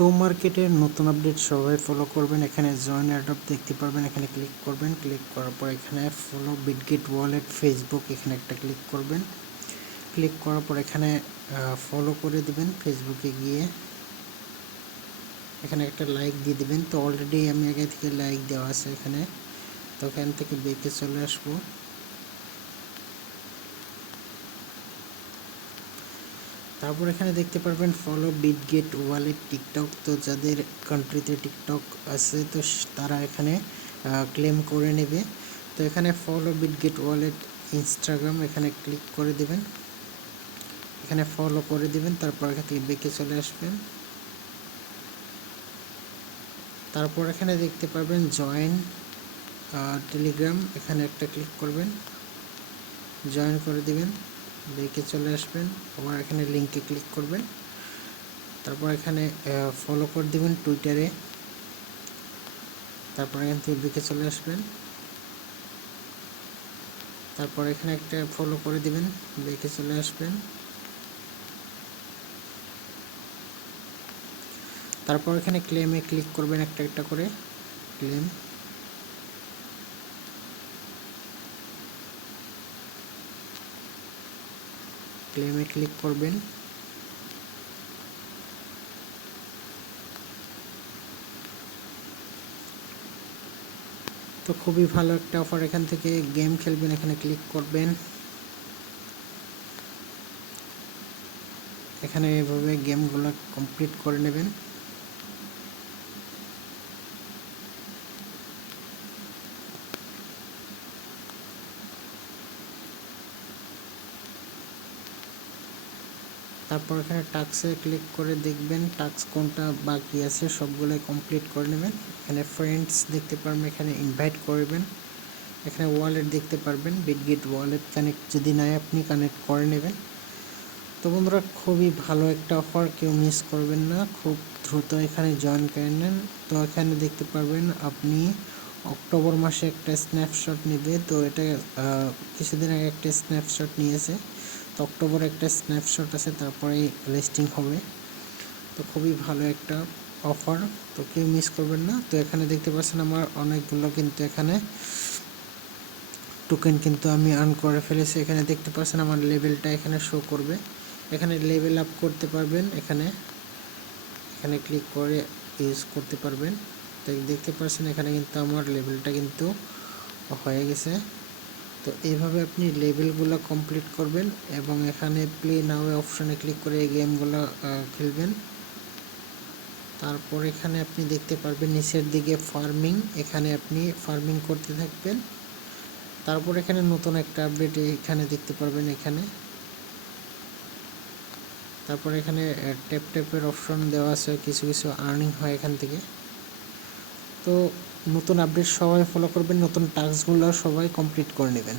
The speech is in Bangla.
টো মার্কেটের নতুন আপডেট সবাই ফলো করবেন। এখানে জয়েন অ্যাডপ দেখতে পারবেন, এখানে ক্লিক করবেন। ক্লিক করার পর এখানে ফলো বিটগেট ওয়ালেট ফেসবুক, এখানে একটা ক্লিক করবেন। ক্লিক করার পর এখানে ফলো করে দিবেন। ফেসবুকে গিয়ে এখানে একটা লাইক দিয়ে দিবেন। তো অলরেডি আমি আগে থেকে লাইক দেওয়া আছে এখানে, তো এখান থেকে বেঁকে চলে আসবো। তারপর এখানে দেখতে পারবেন ফলো বিটগেট ওয়ালেট টিকটক। তো যাদের কান্ট্রিতে টিকটক আছে তো তারা এখানে ক্লেম করে নেবে। তো এখানে ফলো বিটগেট ওয়ালেট ইনস্টাগ্রাম, এখানে ক্লিক করে দিবেন। এখানে ফলো করে দিবেন, তারপর এখান থেকে বেঁকে চলে আসবেন। তারপর এখানে দেখতে পারবেন জয়েন টেলিগ্রাম, এখানে একটা ক্লিক করবেন, জয়েন করে দিবেন। বেঁকে চলে আসবেন, আবার এখানে লিঙ্কে ক্লিক করবেন। তারপর এখানে ফলো করে দিবেন টুইটারে। তারপর এখান থেকে বেঁকে চলে আসবেন। তারপর এখানে একটা ফলো করে দিবেন, বেঁকে চলে আসবেন। তারপর এখানে ক্লেমে ক্লিক করবেন একটা একটা করে। ক্লেমে ক্লিক করবেন। তো খুবই ভালো একটা অফার, এখান থেকে গেম খেলবেন, এখানে ক্লিক করবেন। এখানে এভাবে গেমগুলো কমপ্লিট করে নেবেন। তারপর এখানে টাস্কে ক্লিক করে দেখবেন টাস্ক কোনটা বাকি আছে, সবগুলো কমপ্লিট করে নেবেন। এখানে ফ্রেন্ডস দেখতে পারবেন, এখানে ইনভাইট করবেন। এখানে ওয়ালেট দেখতে পারবেন, বিটগেট ওয়ালেট কানেক্ট যদি নাই আপনি কানেক্ট করে নেবেন। তো বন্ধুরা খুবই ভালো একটা অফার, কেউ মিস করবেন না, খুব দ্রুত এখানে জয়েন করে নেন। তো এখানে দেখতে পারবেন আপনি অক্টোবর মাসে একটা স্ন্যাপশট নেবে। তো এটা কিছুদিন আগে একটা স্ন্যাপশট নিয়েছে, তো অক্টোবরে একটা স্ন্যাপশট আছে, তারপরে লিস্টিং হবে। তো খুবই ভালো একটা অফার, তো কেউ মিস করবেন না। তো এখানে দেখতে পাচ্ছেন আমার অনেকগুলো কিন্তু এখানে টোকেন কিন্তু আমি আর্ন করে ফেলেছি। এখানে দেখতে পাচ্ছেন আমার লেভেলটা এখানে শো করবে, এখানে লেভেল আপ করতে পারবেন। এখানে ক্লিক করে ইউজ করতে পারবেন। তো দেখতে পাচ্ছেন এখানে কিন্তু আমার লেভেলটা কিন্তু হয়ে গেছে। তো এইভাবে আপনি লেভেলগুলো কমপ্লিট করবেন এবং এখানে প্লে নাও অপশনে ক্লিক করে এই গেমগুলো খেলবেন। তারপর এখানে আপনি দেখতে পারবেন নিচের দিকে ফার্মিং, এখানে আপনি ফার্মিং করতে থাকবেন। তারপর এখানে নতুন একটা আপডেট এখানে দেখতে পারবেন এখানে। তারপর এখানে ট্যাপের অপশন দেওয়া আছে, কিছু কিছু আর্নিং হয় এখান থেকে। তো নতুন আপডেট সবাই ফলো করবেন, নতুন টাস্কগুলো সবাই কমপ্লিট করে নেবেন।